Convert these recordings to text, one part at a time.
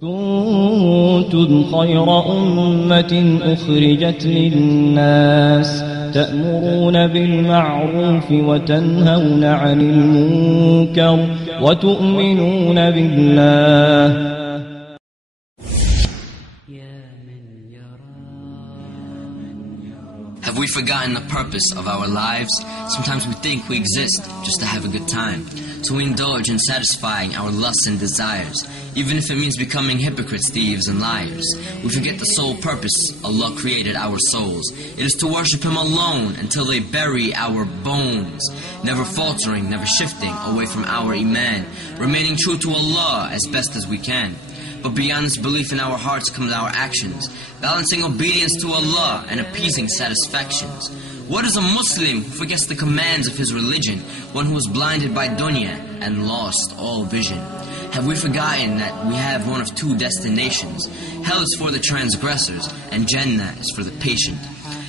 كنتم خير أمة أخرجت للناس تأمرون بالمعروف وتنهون عن المنكر وتؤمنون بالله. Have we forgotten the purpose of our lives? Sometimes we think we exist just to have a good time. So we indulge in satisfying our lusts and desires, even if it means becoming hypocrites, thieves, and liars. We forget the sole purpose Allah created our souls. It is to worship Him alone until they bury our bones, never faltering, never shifting away from our Iman, remaining true to Allah as best as we can. But beyond this belief in our hearts comes our actions, balancing obedience to Allah and appeasing satisfactions. What is a Muslim who forgets the commands of his religion, one who is blinded by dunya and lost all vision? Have we forgotten that we have one of two destinations? Hell is for the transgressors, and Jannah is for the patient.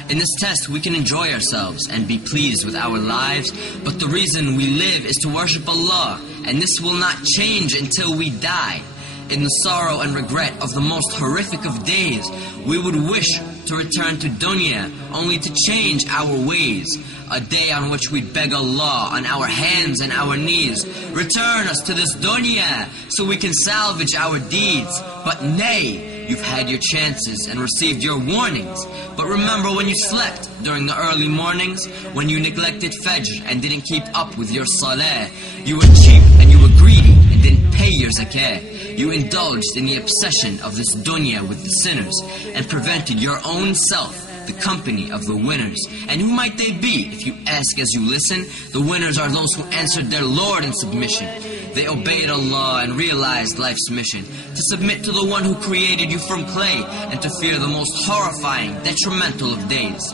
In this test, we can enjoy ourselves and be pleased with our lives, but the reason we live is to worship Allah, and this will not change until we die. In the sorrow and regret of the most horrific of days, we would wish to return to dunya, only to change our ways. A day on which we'd beg Allah on our hands and our knees, return us to this dunya so we can salvage our deeds. But nay, you've had your chances and received your warnings. But remember when you slept during the early mornings, when you neglected Fajr and didn't keep up with your salah. You were cheap and you were greedy and didn't pay your zakah. You indulged in the obsession of this dunya with the sinners and prevented your own self the company of the winners. And who might they be? If you ask as you listen, the winners are those who answered their Lord in submission. They obeyed Allah and realized life's mission, to submit to the one who created you from clay and to fear the most horrifying, detrimental of days.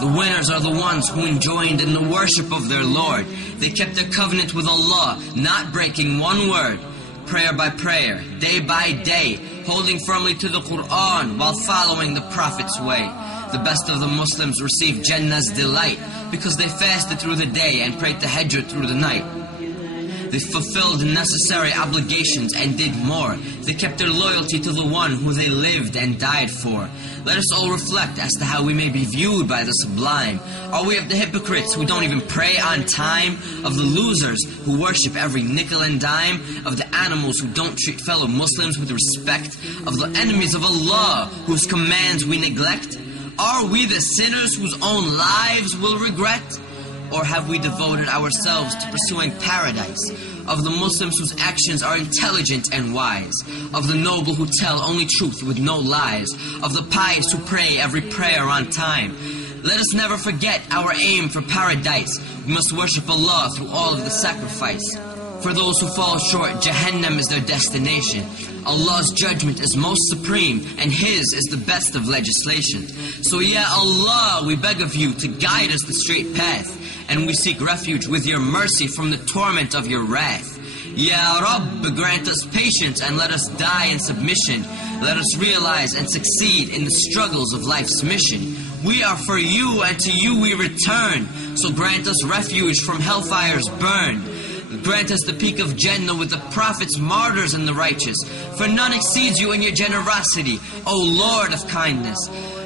The winners are the ones who enjoined in the worship of their Lord. They kept their covenant with Allah, not breaking one word. Prayer by prayer, day by day, holding firmly to the Qur'an while following the Prophet's way. The best of the Muslims received Jannah's delight because they fasted through the day and prayed tahajjud through the night. They fulfilled necessary obligations and did more. They kept their loyalty to the one who they lived and died for. Let us all reflect as to how we may be viewed by the sublime. Are we of the hypocrites who don't even pray on time? Of the losers who worship every nickel and dime? Of the animals who don't treat fellow Muslims with respect? Of the enemies of Allah whose commands we neglect? Are we the sinners whose own lives will regret? Or have we devoted ourselves to pursuing paradise? Of the Muslims whose actions are intelligent and wise? Of the noble who tell only truth with no lies? Of the pious who pray every prayer on time? Let us never forget our aim for paradise. We must worship Allah through all of the sacrifice. For those who fall short, Jahannam is their destination. Allah's judgment is most supreme, and His is the best of legislation. So Ya Allah, we beg of you to guide us the straight path, and we seek refuge with your mercy from the torment of your wrath. Ya Rabb, grant us patience and let us die in submission. Let us realize and succeed in the struggles of life's mission. We are for you, and to you we return. So grant us refuge from hellfire's burn. Grant us the peak of Jannah with the prophets, martyrs, and the righteous. For none exceeds you in your generosity, O Lord of kindness.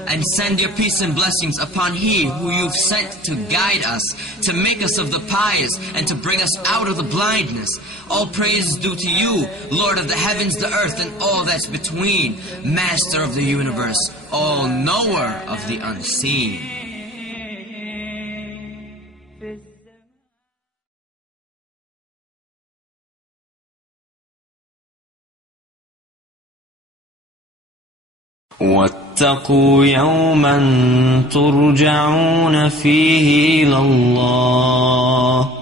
And send your peace and blessings upon He who you've sent to guide us, to make us of the pious, and to bring us out of the blindness. All praise is due to you, Lord of the heavens, the earth, and all that's between. Master of the universe, all knower of the unseen. واتقوا يوما ترجعون فيه إلى الله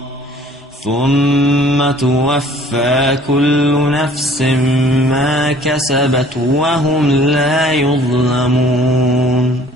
ثم توفى كل نفس ما كسبت وهم لا يظلمون.